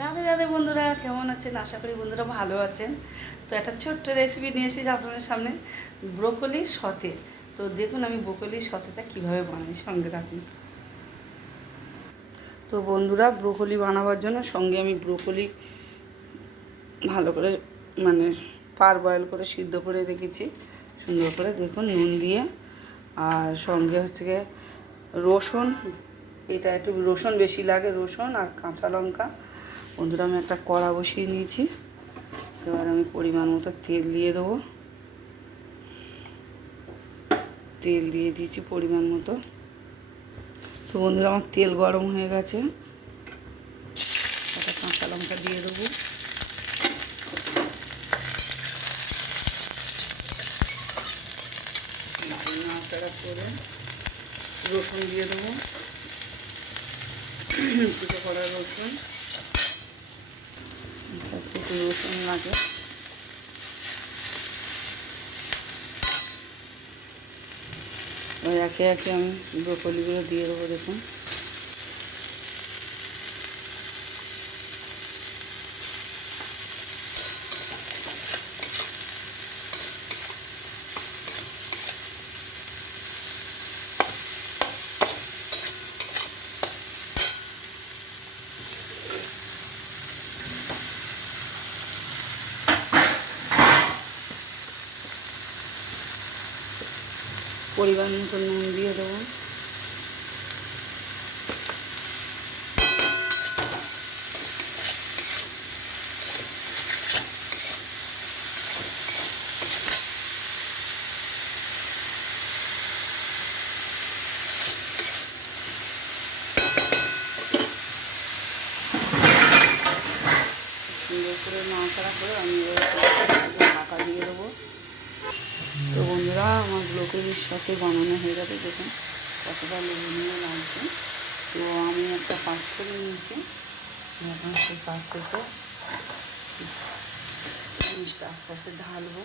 রাধে রাধে বন্ধুরা, কেমন আছেন? আশা করি বন্ধুরা ভালো আছেন। তো একটা ছোট্ট রেসিপি নিয়ে এসেছি আপনাদের সামনে, ব্রোকলি সতে। তো দেখুন আমি ব্রোকলি সতেটা কীভাবে বানাই, সঙ্গে থাকুন। তো বন্ধুরা, ব্রোকলি বানাবার জন্য সঙ্গে আমি ব্রোকলি ভালো করে মানে পার বয়েল করে সিদ্ধ করে রেখেছি সুন্দর করে, দেখুন নুন দিয়ে। আর সঙ্গে হচ্ছে গিয়ে রসুন, এটা একটু রসুন বেশি লাগে, রসুন আর কাঁচা লঙ্কা। বন্ধুরা, আমি একটা কড়া বসিয়ে নিয়েছি, এবার আমি পরিমাণ মতো তেল দিয়ে দেবো। তেল দিয়ে দিয়েছি পরিমাণ মতো। তো বন্ধুরা, আমার তেল গরম হয়ে গেছে, একটা কাঁচা লঙ্কা দিয়ে দেবো। নাড়াচাড়া করে রসুন দিয়ে দেবো, দুটো কড়া রসুন, একটু রসুন লাগে। একে একে আমি ব্রোকলিগুলো দিয়ে দেবো, দেখুন। পরিমাণ মতো নুন দিয়ে দেবো। সুন্দর করে নাড়াচাড়া করে আমি ঢাকা দিয়ে দেবো। তো বন্ধুরা, আমার ব্রোকলির সাথে বানানো হয়ে গেছে, দেখুন কতটা লোভনীয় লাগছে। তো আমি একটা পাত্র নিয়েছি, এখন সেই পাত্রতে জিনিসটা আস্তে আস্তে ঢালবো।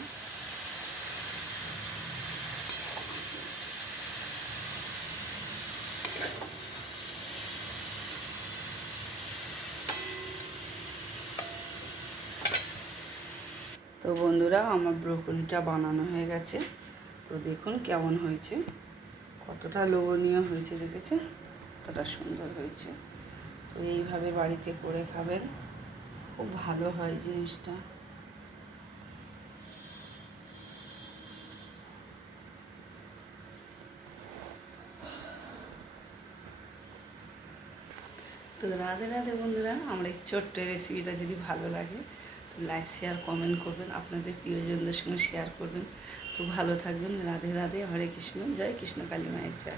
তো বন্ধুরা, আমার ব্রোকলিটা বানানো হয়ে গেছে। তো দেখুন কেমন হয়েছে, কতটা লোভনীয় হয়েছে, দেখেছে কতটা সুন্দর হয়েছে। তো এইভাবে বাড়িতে করে খাবেন, খুব ভালো হয় জিনিসটা। তো রাধে রাধে বন্ধুরা, আমার এই ছোট্ট রেসিপিটা যদি ভালো লাগে তো লাইক শেয়ার কমেন্ট করবেন, আপনাদের প্রিয়জনদের সঙ্গে শেয়ার করবেন। তো ভালো থাকবেন। রাধে রাধে, হরে কৃষ্ণ, জয় কৃষ্ণ কালী মায়ের জয়।